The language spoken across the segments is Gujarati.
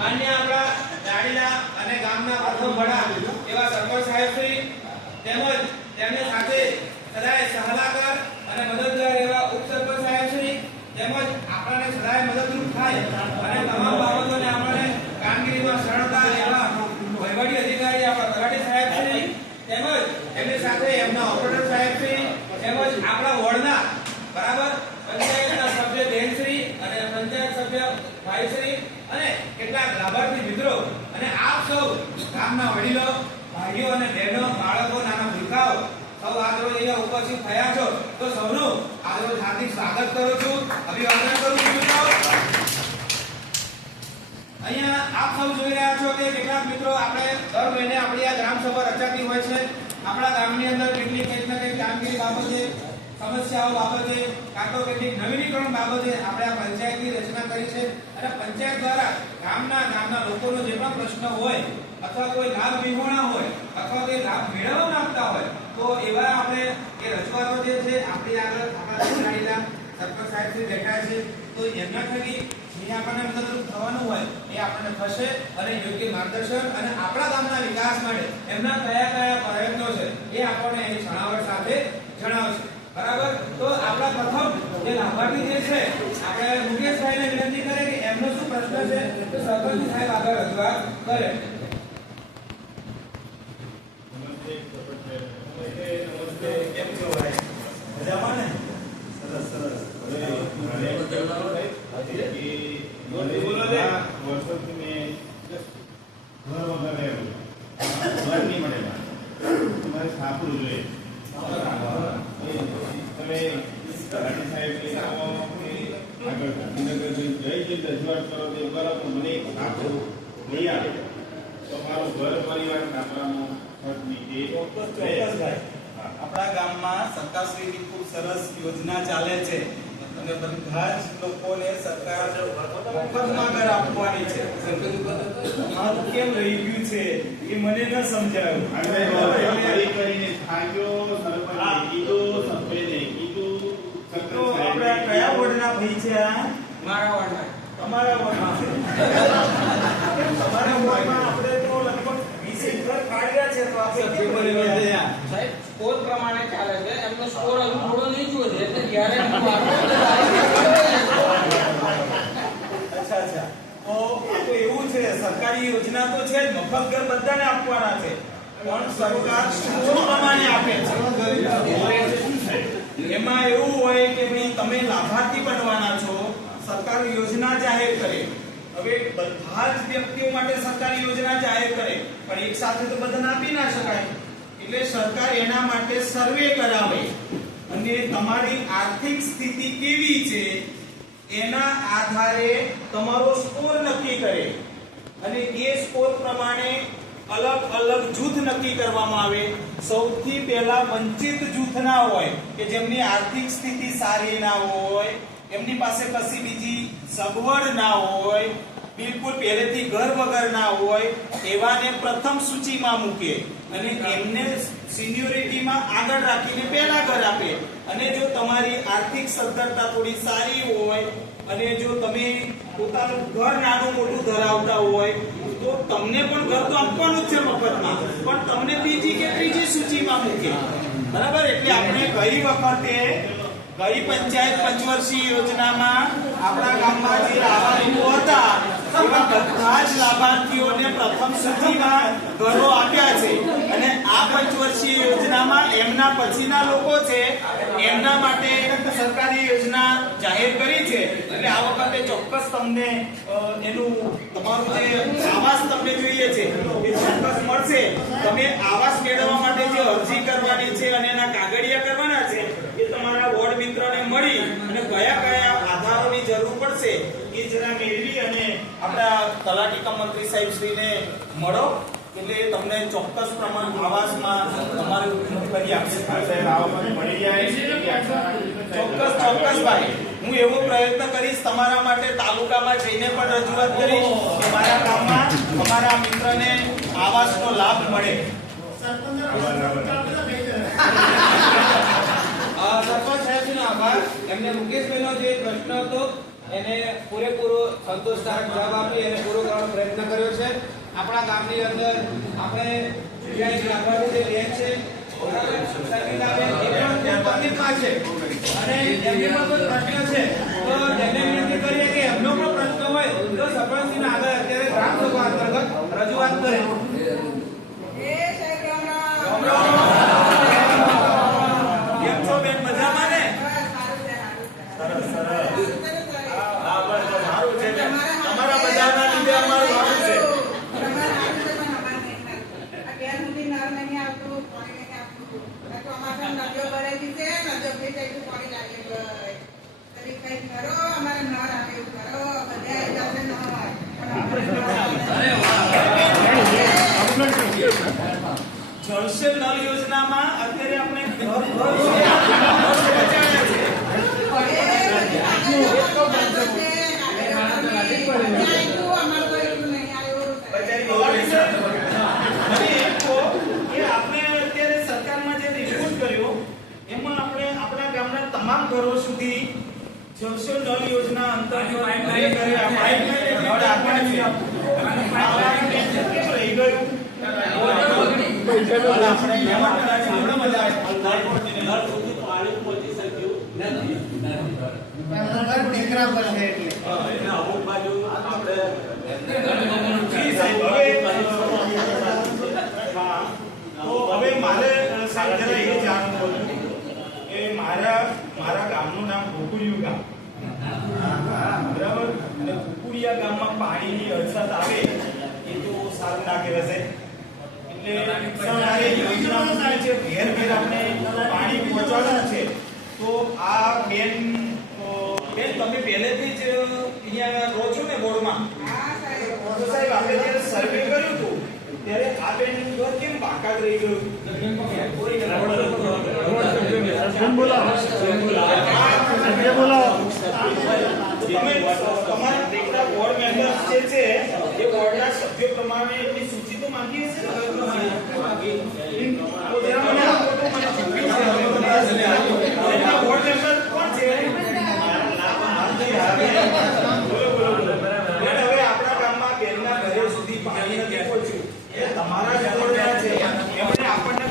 માન્ય આપણા દાડીલા અને ગામના પ્રથમ વડા એવા સરપંચ સાહેબ શ્રી તેમજ તેમની સાથે સદાય સલાહકાર અને મદદગાર એવા ઉપસરપંચ સાહેબ શ્રી તેમજ આપણને સદાય મદદરૂપ થાય અને તમામ બાબતોને આપણને કામગીરીમાં સરળતા એવા વહીવટી અધિકારી આપણા તલાટી સાહેબ શ્રી તેમજ એમની સાથે એમના ઓપરેટર સાહેબ શ્રી તેમજ આપણા વોર્ડના બરાબર પંચાયતના સભ્ય બહેનશ્રી અને પંચાયત સભ્ય ભાઈશ્રી અને કેટલાક લાભાર્થી મિત્રો અને આપ સૌ ગામના વડીલો ભાઈઓ અને બહેનો બાળકો નાના ભૂલકાઓ સૌ આજરોજ અહીંયા ઉપસ્થિત થયા છો તો સૌનું આજરોજ હાર્દિક સ્વાગત કરું છું, અભિવાદન કરું છું મિત્રો। અહીંયા આપ સૌ જોઈ રહ્યા છો કે કેટલાક મિત્રો આપણે દર મહિને આપણી આ ગ્રામ સભા રચાતી હોય છે। આપણા ગામની અંદર કેટલીક કંઈક ને કંઈક કામગીરી બાબતે સમસ્યાઓ બાબતે કાં તો કેટલીક નવીનીકરણ બાબતે આપણે આ પંચાયતની રચના કરી છે અને પંચાયત દ્વારા ગામના લોકોનો જે પણ પ્રશ્ન હોય અથવા કોઈ લાભ વિહોણા હોય અથવા કોઈ લાભ મેળવવા માંગતા હોય તો એવા આપણે એ રજૂઆતો જે છે આપણી આગળ આપણા ચૂંટાયેલા સરપંચ સાહેબ શ્રી બેઠા છે તો એમના થકી જે આપણને મદદરૂપ થવાનું હોય એ આપણને થશે અને યોગ્ય માર્ગદર્શન અને આપણા ગામના વિકાસ માટે એમના કયા કયા પ્રયત્નો છે એ આપણને એની છણાવટ સાથે જણાવશે બરાબર। તો આપણા પ્રથમ જે લાભાર્થી જે છે આપણે મુકેશભાઈને વિનંતી કરે કે એમનો શું પ્રશ્ન છે તો સરપંચ સાહેબ આગળ રજૂઆત કરે। નમસ્તે કેમ છો ભાઈ, મજામાં ને? સરસ સરસ। વર્ષોથી મેં ઘર વગર રહેલું, ઘર નહીં મળેલા, તમારે સાપરું જોઈએ તમે તલાટી સાહેબ આગળ ગાંધીનગર જઈ રજૂઆત કરો તે બરાબર મને એક સાપરું નહીં આવે તો મારું ઘર પરિવાર કાપવાનો ખર્ચ નીચે આપણા ગામમાં સરકારશ્રીની ખૂબ સરસ યોજના ચાલે છે અને બધા જ લોકોને સરકાર મફતમાં ઘર આપવાની છે। તમારું કેમ રહી ગયું છે એ મને ન સમજાયું। કરીને થાક્યો સરપંચે કીધું, સભ્યને કીધું, તો આપણે કયા વોર્ડના ભાઈ છે? મારા વાળા તમારા વોર્ડમાં છે? તમારા વોર્ડમાં આપણે તો લગભગ 20 ઘર કાઢ્યા છે તો આપણે સાહેબ સ્કોર પ્રમાણે ચાલે છે, એમનો સ્કોર હજુ થોડો નીચો છે એટલે જ્યારે અચ્છા તો આ તો એવું છે સરકારી યોજના તો છે જ, મફત ઘર બધાને આપવાના છે પણ સરકાર સ્કોર પ્રમાણે આપે છે। એમાં એવું હોય કે ભાઈ તમે લાભાર્થી બનવાના છો, સરકાર યોજના જાહેર કરે। હવે બધા જ વ્યક્તિઓ માટે સરકારી યોજના જાહેર કરે પણ એક સાથે તો બધાને આપી ના શકાય એટલે સરકાર એના માટે સર્વે કરાવે અને તમારી આર્થિક સ્થિતિ કેવી છે એના આધારે તમારો સ્કોર નક્કી કરે અને એ સ્કોર પ્રમાણે અલગ અલગ જૂથ નક્કી કરવામાં આવે। સૌથી પહેલા વંચિત જૂથના હોય કે જેમની આર્થિક સ્થિતિ સારી ના હોય, એમની પાસે કશી બીજી સગવડ ના હોય, બિલકુલ પહેલેથી ઘર વગર ના હોય એવાને પ્રથમ સૂચિમાં મૂકે અને એમને સિનિયોરિટીમાં આગળ રાખીને પહેલા ઘર આપે। અને જો તમારી આર્થિક સદ્ધરતા થોડી સારી હોય અને જો તમે પોતાનું ઘર નાનું મોટું ધરાવતા હોય તો તમને પણ ઘર તો આપવાનું જ છે મફતમાં, પણ તમને બીજી કે ત્રીજી સૂચિમાં મૂકે બરાબર। એટલે આપણે ગઈ વખતે ગઈ પંચાયત પંચવર્ષીય યોજનામાં આપણા ગામમાં જે આવા લોકો હતા એવા બધા જ લાભાર્થીઓને પ્રથમ સૂચિમાં ઘરો આપ્યા છે અને આ પંચવર્ષીય યોજનામાં એમના પછીના લોકો છે એમના માટે સરકારી યોજના જાહેર કરી છે એટલે આ વખતે ચોક્કસ તમને એનું તમારું જે આવાસ તમને જોઈએ છે એ ચોક્કસ મળશે। તમે આવાસ મેળવવા માટે જે અરજી કરવાની છે અને એના કાગળિયા કરવાના છે એ તમારા વોર્ડ મિત્રને મળી અને કયા કયા આધારોની જરૂર પડશે એ જરા મેળવી અને આપણા તલાટી કમ મંત્રી સાહેબ શ્રીને મળો એટલે તમને ચોક્કસ પ્રમાણ આવાસમાં તમારું કરી આપશે। ચોક્કસ ભાઈ, હું એવો પ્રયત્ન કરીશ તમારા માટે તાલુકામાં જઈને પણ રજૂઆત કરીશ કે મારા ગામમાં અમારા મિત્રને આવાસનો લાભ મળે। સરપંચ સાહેબનો આભાર। એમને મુકેશભાઈનો જે પ્રશ્ન હતો એને પૂરેપૂરો સંતોષકારક જવાબ આપી અને પૂરો કરવાનો પ્રયત્ન કર્યો છે. આપણા ગામની અંદર આપણે જે લાભાર્થી જે બેન છે બરાબર, સંગીતાબેન, એ પણ ખૂબ તકલીફમાં છે અને એમની પણ કોઈ પ્રશ્ન છે તો જેને વિનંતી કરીએ કે એમનો પણ પ્રશ્ન હોય તો સરપંચશ્રીના આગળ અત્યારે ગ્રામસભા અંતર્ગત રજૂઆત કરે. કેમ છો બેન, મજામાં ને? સરસ સરસ. હા બસ સારું છે બેન. તમારા બધાના લીધે અમારું સારું છે. જળસે નળ યોજનામાં અત્યારે આપણે ઘર તમામ ઘરો સુધી જળસે નળ યોજના અંતર્ગત નળ આપવાની છે. રહી ગયું હવે મારે સાહેબ જરા એ જાણવું હતું કે મારા ગામનું નામ કુકુડિયું ગામ, બરાબર, અને કુકુડિયા ગામમાં પાણીની અછત આવે એ તો સારું ના કહેવાય. એટલે યોજનામાં છે ઘેર ઘેર આપણે પાણી પહોંચાડવાનું છે. તો આ બેન તમે પહેલેથી જ અહીંયા રહો છો ને બોર્ડમાં? તો સાહેબ આપણે જ્યારે સર્વે કર્યું હતું ત્યારે આ બેન ઘર કેમ બાકાત રહી ગયું? તમારા દેખતા બોર્ડ મેમ્બર્સ જે છે એ બોર્ડના સભ્યો પ્રમાણે એટલી સૂચિ તો માંગી હશે ને? બોર્ડ મેમ્બર કોણ છે? હવે આપણા ગામમાં બેનના ઘરે સુધી પાણી નથી પહોંચ્યું એ તમારા જ બોર્ડના છે. એમણે આપણને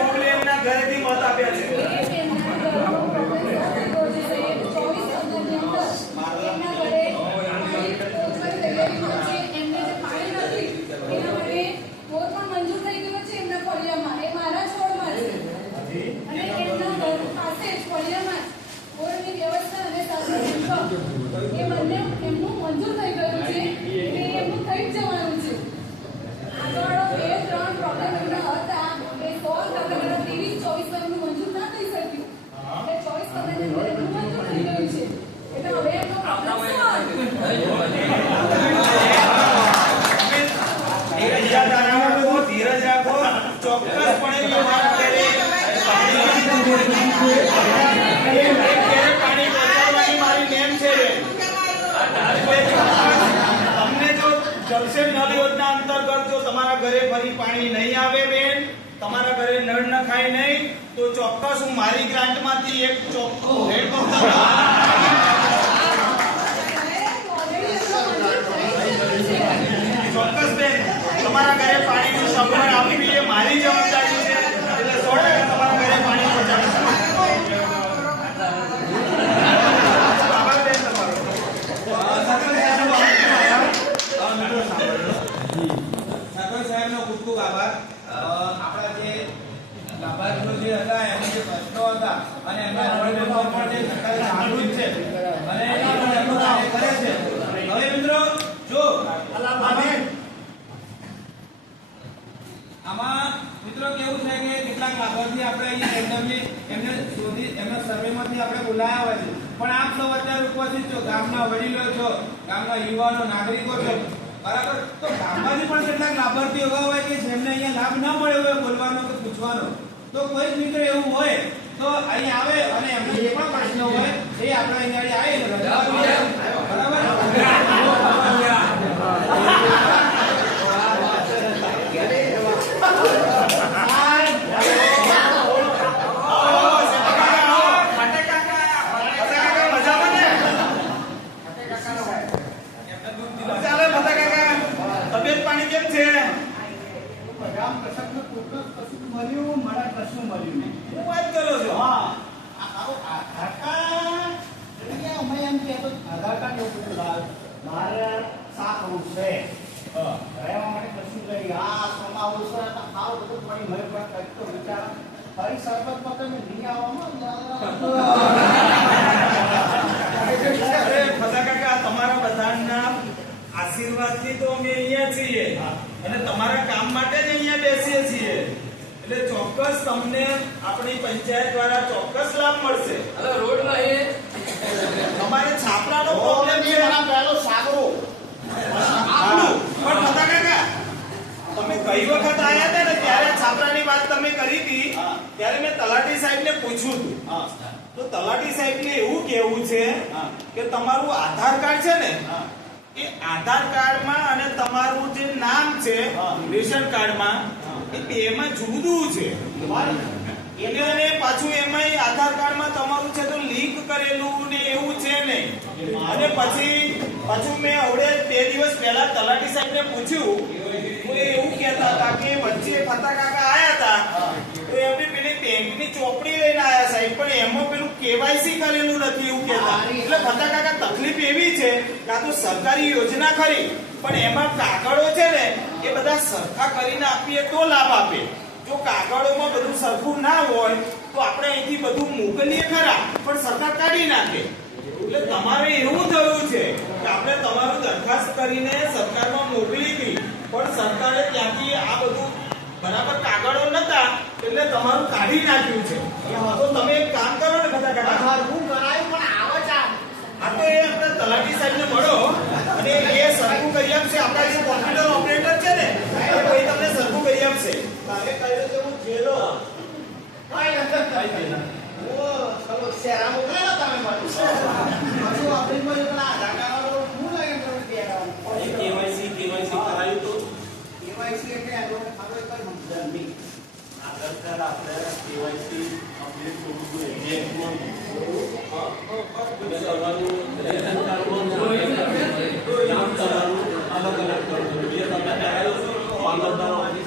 બોલે એમના ઘરેથી મત આપ્યા છે. ધીરજ રાખો, ચોક્કસપણે પાણી પહોંચાડવાની મારી નેમ છે. તમને જો જળસે નળ યોજના અંતર્ગત જો તમારા ઘરે ફરી પાણી નહીં આવે બેન, તમારા ઘરે નળ ન ખાય નહીં, તો ચોક્કસ હું મારી ગ્રાન્ટમાંથી એક ચોક્કસ બેન તમારા ઘરે પાણીની સગવડ આપવી એ મારી જવાબદારી છે. એટલે 100% તમારા ઘરે પાણી પહોંચાડશે. આભાર બેન તમારો. સરપંચ સાહેબનો ખૂબ ખૂબ આભાર. આપણા જે લાભાર્થીઓ જે હતા એમના જે પ્રશ્નો હતા અને એમના બોર્ડ મેમ્બર પણ જે સરકારે જાગૃત છે અને એમનું કાર્ય કરે છે. હવે મિત્રો જો આમાં મિત્રો કેવું છે કે કેટલાક લાભાર્થી આપણે અહીંયા રેન્ડમલી એમને શોધી એમના સર્વેમાંથી આપણે બોલાયા હોય છે, પણ આપ સૌ અત્યારે ઉપસ્થિત છો, ગામના વડીલો છો, ગામના યુવાનો નાગરિકો છો, બરાબર. તો ગામમાંથી પણ કેટલાક લાભાર્થી એવા હોય કે જેમને અહીંયા લાભ ન મળ્યો હોય બોલવાનો કે પૂછવાનો, તો કોઈ મિત્ર એવું હોય તો અહીં આવે અને એમને જે પણ પ્રશ્ન હોય એ આપણે અહીંયા આવે બરાબર. સાકરું છે રહેવા માટે કશું નહીં આ સમાવું છે તો આવ બધું પડી મય પણ કંઈક તો વિચાર ફરી સરબત માં તમે નહીં આવવામાં અરે ફતા કાકા તમારા બધાના આશીર્વાદથી તો અમે અહીંયા છીએ અને તમારા કામ માટે જ અહીંયા બેસીએ છીએ એટલે ચોક્કસ તમને આપણી પંચાયત દ્વારા ચોક્કસ લાભ મળશે રોડ નહીં તમારે છાપરાનો પ્રોબ્લેમ છે પહેલો સાગરો આપણું પણ ફતા કાકા તમે કઈ વખત આયા હતા ને ત્યારે છાપરાની વાત તમે કરી હતી ત્યારે મેં તલાટી સાહેબને પૂછ્યું હતું તો તલાટી સાહેબને એવું કહેવું છે કે તમારું આધાર કાર્ડ છે ને એ આધાર કાર્ડમાં અને તમારું જે નામ છે રેશન કાર્ડમાં એ બેમાં જુદું છે અને પાછું એમાંય આધાર કાર્ડમાં તમારું છે તો લિંક કરેલું ને એવું છે નહીં અને પાછું મેં હવડે 2 દિવસ પહેલા તલાટી સાહેબને પૂછ્યું તો એ એવું કહેતા હતા કે વચ્ચે ફતા કાકા આયા હતા તો એમને પેલી બેંકની ચોપડી લઈને આયા સાહેબ પણ એમાં પેલું કેવાયસી કરેલું નથી એવું કહેતા એટલે ફતા કાકા તકલીફ એવી છે કે આ તો સરકારી યોજના ખરી પણ એમાં કાગળો છે ને એ બધા સરખા કરીને આપીએ તો લાભ આપે જો કાગળોમાં બધું સરખું ના હોય તો આપણે અહીંથી બધું મોકલીએ ખરા પણ સરકાર કાઢી નાખે એટલે તમારે એવું થયું છે કે આપણે તમારું દરખાસ્ત કરીને સરકારમાં મોકલી હતી પણ સરકારે ત્યાંથી આ બધું બરાબર કાગળો નતા એટલે તમારું કાઢી નાખ્યું છે તો તમે એક કામ કરો ને બધા કાકા હું કરાયું પણ આવે છે આ તો એ આપણે તલાટી સાહેબને મળો અને એ સરખું કરી આપશે આપણા જે કોમ્પ્યુટર ઓપરેટર છે ને એ ભાઈ તમને સરખું કરી આપશે તમે કહ્યું કે હું જેલો કાઈ નથી ઓ ચલો શેરા મોકલેલો તમે મને હજુ આપણી પાસે પણ આધાર કાર્ડ હું લઈને તમે ત્યાં કેવાયસી કરાયું તો કેવાયસી એટલે આ લોકો ખાતો કઈ સમજણ નહીં આધાર કાર્ડ આપણે કેવાયસી અપડેટ કરવું જોઈએ બેંકમાં કરવાનું રેશન કાર્ડમાં નામ તમારું અલગ કરવું જોઈએ તમે કરાયો છો મામલતદાર ઓફિસ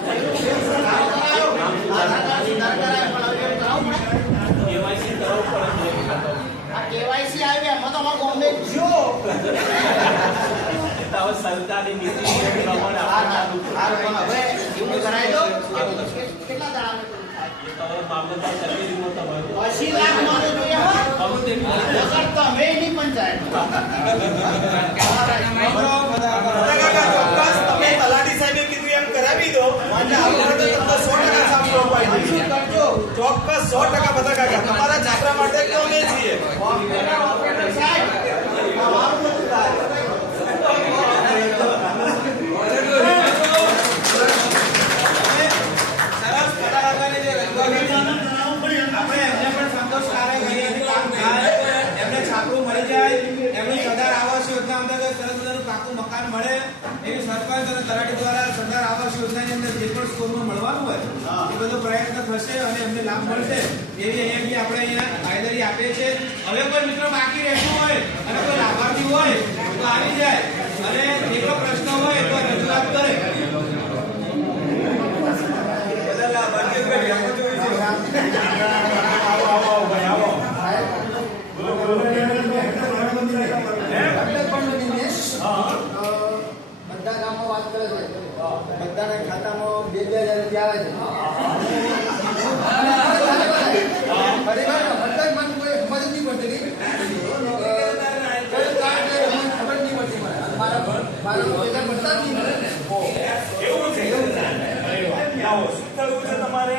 કેવાયસી કરાવવું પડે આ કેવાયસી આવી એમાં તો અમારા ગામને જો હવે સરકારી નીતિ પ્રમાણે હવે એવું કરાય તો કેટલા દાડા તમે મામલતદાર કચેરીમાં તમારું 80 લાખ માંગે જોઈએ હા નગર તમે ની પંચાયત ચોક્કસ તમે તલાટી સાહેબે કીધું એમ કરાવી દો અને આપણે તો તમને 100% સામનો અપાઈ દઈશું. ચોક્કસ 100% બધા કાકા તમારા છાપરા માટે અમે છીએ સાહેબ અમારું બધું થાય સરસ કલાકારોને જે રજૂઆત કરી, આપણે એમને પણ સંતોષકારક અહીંયાથી કામ થાય, એમને છાપરું મળી જાય, એમને સરદાર આવાસ યોજના અંતર્ગત સરસ મજાનું પાકું મકાન મળે એવી સરપંચ અને તલાટી દ્વારા સરદાર આવાસ યોજનાની અંદર જે પણ સ્કૂલમાં મળવાનું હોય એ બધો પ્રયત્ન થશે અને એમને લાભ મળશે એવી અહીંયાથી આપણે અહીંયા બાંયધરી આપીએ છીએ. હવે કોઈ મિત્રો બાકી રહેતું હોય અને કોઈ લાભાર્થી હોય તો આવી જાય અને એનો પ્રશ્ન હોય તો રજૂઆત કરે. બધા ગામમાં વાત કરે છે બધાના ખાતામાં 2,000 રૂપિયા આવે છે બધા જ મને કોઈ મદદ નહીં પડતી ખબર નહીં પડતી મારા બધા જ નહીં મળે એવું છે આવો શું કરવું છે તમારે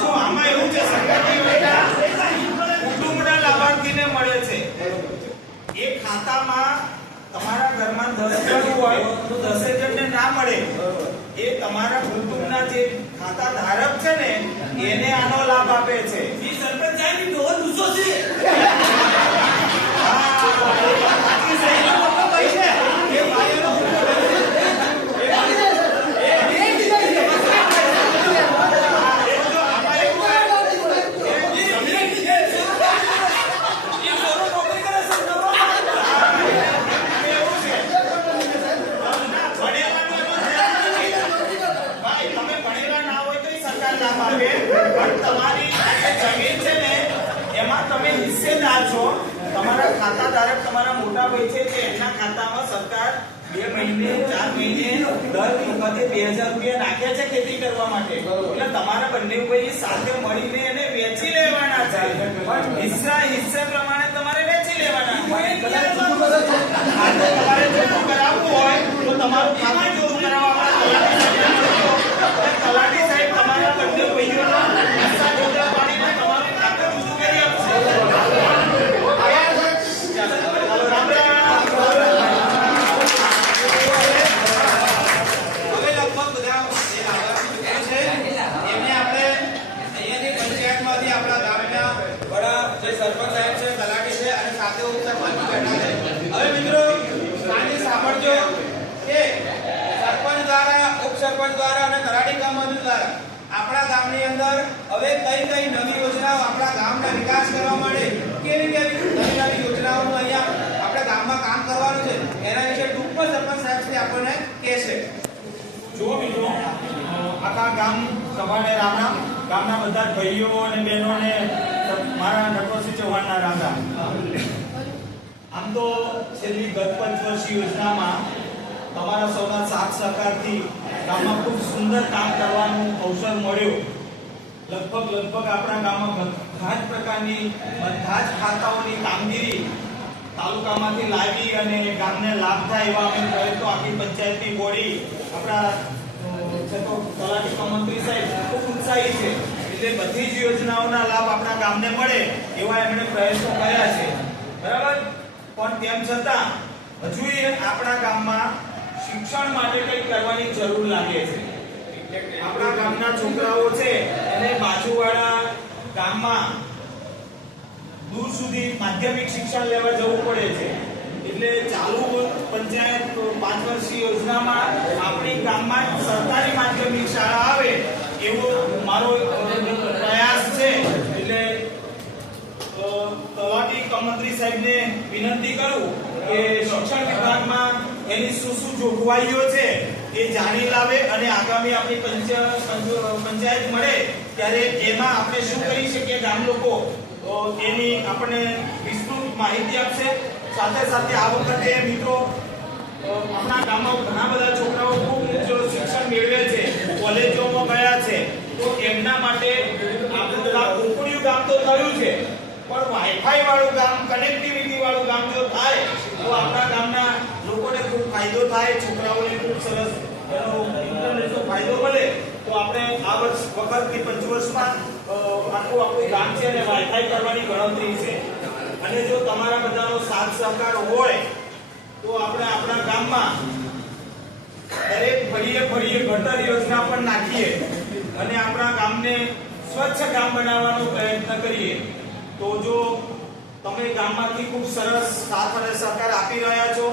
જો આમાં એવું છે સરકારની યોજના કુટુંબના લાભાર્થીને મળે છે એ ખાતામાં તમારા ઘરમાં 10 જણ હોય તો 10 જણને ના મળે એ તમારા કુટુંબના જે ખાતા ધારક છે ને એને આનો લાભ આપે છે એ સરપંચ સાહેબ ની ડોર ગુસ્સો છે ભણેવાનું મહિને 4 મહિને દર વખતે 2000 રૂપિયા નાખ્યા છે ખેતી કરવા માટે. એટલે તમારા બંને ભાઈ સાથે મળીને એને વેચી લેવાના છે. પણ હિસ્સા પ્રમાણે તમારે વેચી લેવાના. ખાતું તમારે જોતું કરાવવું હોય તો તમારું ખાતું જોતું કરાવવા તલાટી સાહેબ તમારા બંને ભાઈઓના હિસ્સા જોતા પાડીને તમારું ખાતું જુદું કરી આપશે. હવે લગભગ બધા જે લાભાર્થી મિત્રો છે એમને આપણે અહીંયાથી પંચાયતમાંથી આપણા ગામના વડા જે સરપંચ સાહેબ છે, તલાટી છે અને સાથે ઉપસરપંચ બેઠા છે. હવે મિત્રો આજે સાંભળજો કે સરપંચ દ્વારા, ઉપસરપંચ દ્વારા અને તલાટી કામ મંત્રી દ્વારા આપણા ગામની અંદર હવે કઈ નવી યોજનાઓ આપણા ગામના વિકાસ કરવા માટે કેવી નવી યોજનાઓનું અહીંયા આપણા ગામમાં કામ કરવાનું છે એના વિશે ટૂંકમાં સરપંચ સાહેબશ્રી આપણને કહેશે. જો મિત્રો આખા ગામ સભાને રામ રામ. ગામના બધા જ ભાઈઓ અને બહેનોને મારા નટવરસિંહ ચૌહાણના રામ રામ. આમ તો છેલ્લી ગત પંચવર્ષીય યોજનામાં તમારા સૌના સાથ સહકારથી ગામમાં ખૂબ સુંદર કામ કરવાનું અવસર મળ્યો. લગભગ આપણા ગામમાં બધા જ પ્રકારની બધા જ ખાતાઓની કામગીરી તાલુકામાંથી લાવી અને ગામને લાભ થાય એવા અમે પ્રયત્નો આખી પંચાયતની બોડી આપણા તલાટી મંત્રી સાહેબ ખૂબ ઉત્સાહી છે. એટલે બધી જ યોજનાઓના લાભ આપણા ગામને મળે એવા એમણે પ્રયત્નો કર્યા છે. બરાબર. પણ તેમ છતાં હજુ આપણા ગામમાં શિક્ષણ માટે કંઈક કરવાની જરૂર લાગે છે. આપણા ગામના છોકરાઓ છે એને બાજુવાળા ગામમાં દૂર સુધી માધ્યમિક શિક્ષણ લેવા જવું પડે છે. એટલે ચાલુ પંચાયત 5 વર્ષીય યોજનામાં આપણી ગામમાં સરકારી માધ્યમિક શાળા આવે એવો મારો પ્રયાસ છે. એટલે તલાટી મંત્રી સાહેબને વિનંતી કરું કે શિક્ષણ વિભાગમાં એની શું જોગવાઈઓ છે એ જાણી લાવે અને આગામી આપણી પંચાયત મળે ત્યારે એમાં આપણે શું કરી શકીએ ગામ લોકો એની આપણને વિસ્તૃત માહિતી આપશે. સાથે આ વખતે મિત્રો આપણા ગામમાં ઘણા બધા છોકરાઓ ખૂબ શિક્ષણ મેળવે છે, કોલેજોમાં ગયા છે. તો એમના માટે આપણું કોકડિયું ગામ તો થયું છે પણ વાઈફાઈ વાળું ગામ, કનેક્ટિવિટી વાળું ગામ જો થાય તો આપણા ગામના લોકોને ખૂબ ફાયદો થાય, છોકરાઓને ખૂબ સરસ ઇન્ટરનેટનો ફાયદો મળે. તો આપણે આ વખતની પંચવર્ષમાં આપણું ગામ છે અને વાઈફાઈ કરવાની ગણતરી છે. અને જો તમારા બધાનો સાથ સહકાર હોય તો આપણે આપણા ગામમાં દરેક ફળીએ ગટર યોજના પણ નાખીએ અને આપણા ગામને સ્વચ્છ ગામ બનાવવાનો પ્રયત્ન કરીએ. તો જો તમે ગામમાંથી ખૂબ સરસ સાથ અને સહકાર આપી રહ્યા છો,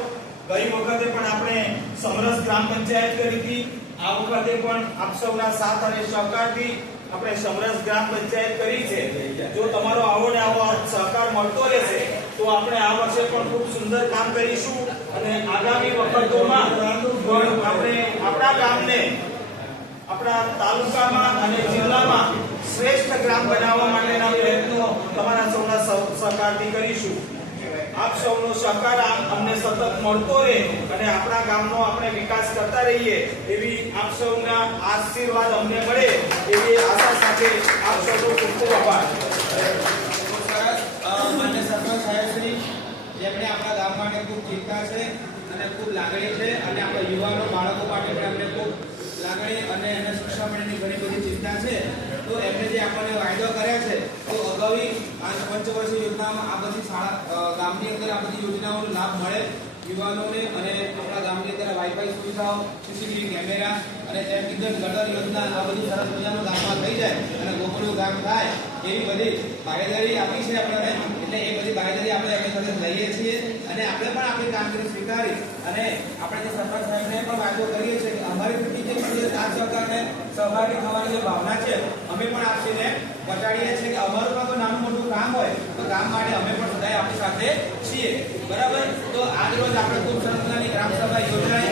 ગઈ વખતે પણ આપણે સમરસ ગ્રામ પંચાયત કરી હતી, આ વખતે પણ આપ સૌના સાથ અને સહકારથી આપણે સમરસ ગ્રામ પંચાયત કરી છે. જો તમારો આવો ને આવો સહકાર મળતો રહેશે તો આપણે આ વર્ષે પણ ખૂબ સુંદર કામ કરીશું અને આગામી વખતોમાં આપણે આપણા ગામને આપણા તાલુકામાં અને જિલ્લામાં શ્રેષ્ઠ ગ્રામ બનાવવા માટેના પ્રયત્નો તમારા સૌના સહકારથી કરીશું. આપ સૌનો સહકાર અમને સતત મળતો રહે અને આપણા ગામનો આપણે વિકાસ કરતા રહીએ એવી આપ સૌના આશીર્વાદ અમને મળે એવી આશા સાથે આપ સૌનો ખૂબ ખૂબ આભાર. ખૂબ સરસ. માન્ય સરપંચ સાહેબશ્રી જેમણે આપણા ગામ માટે ખૂબ ચિંતા છે અને ખૂબ લાગણી છે અને આપણા યુવાનો બાળકો માટે પણ એમને ખૂબ લાગણી અને એના શિક્ષણ માટેની ઘણી બધી ચિંતા છે. તો એમને જે આપણને વાયદો કર્યા છે તો અગાઉની આ પંચવર્ષીય યોજનામાં આ બધી શાળા ગામની અંદર આ બધી યોજનાઓનો લાભ મળે યુવાનોને અને આપણા ગામની અંદર વાઈફાઈ સુવિધાઓ, સીસીટીવી કેમેરા અને જેમ કીધું ગટર યોજના આ બધી સરસ મજાનું ગામમાં થઈ જાય અને ગોકળિયું ગામ થાય એવી બધી બાહેધરી આપી છે આપણને. એટલે એ બધી બાહેધરી આપણે એમની સાથે લઈએ છીએ અને આપણે પણ આપણી કામગીરી સ્વીકારી અને આપણે જે સરપંચ સાહેબને પણ વાયદો કરીએ છીએ કે અમારી તરફથી જે સાથ સહકારને સહભાગી થવાની જે ભાવના છે અમે પણ આપીને બતાડીએ છીએ કે અમારું પણ કોઈ નાનું મોટું કામ હોય તો કામ માટે અમે પણ સદાય આપણી સાથે છીએ. બરાબર. તો આજ રોજ આપણે ખૂબ સરસ ગ્રામ સભા યોજાઈ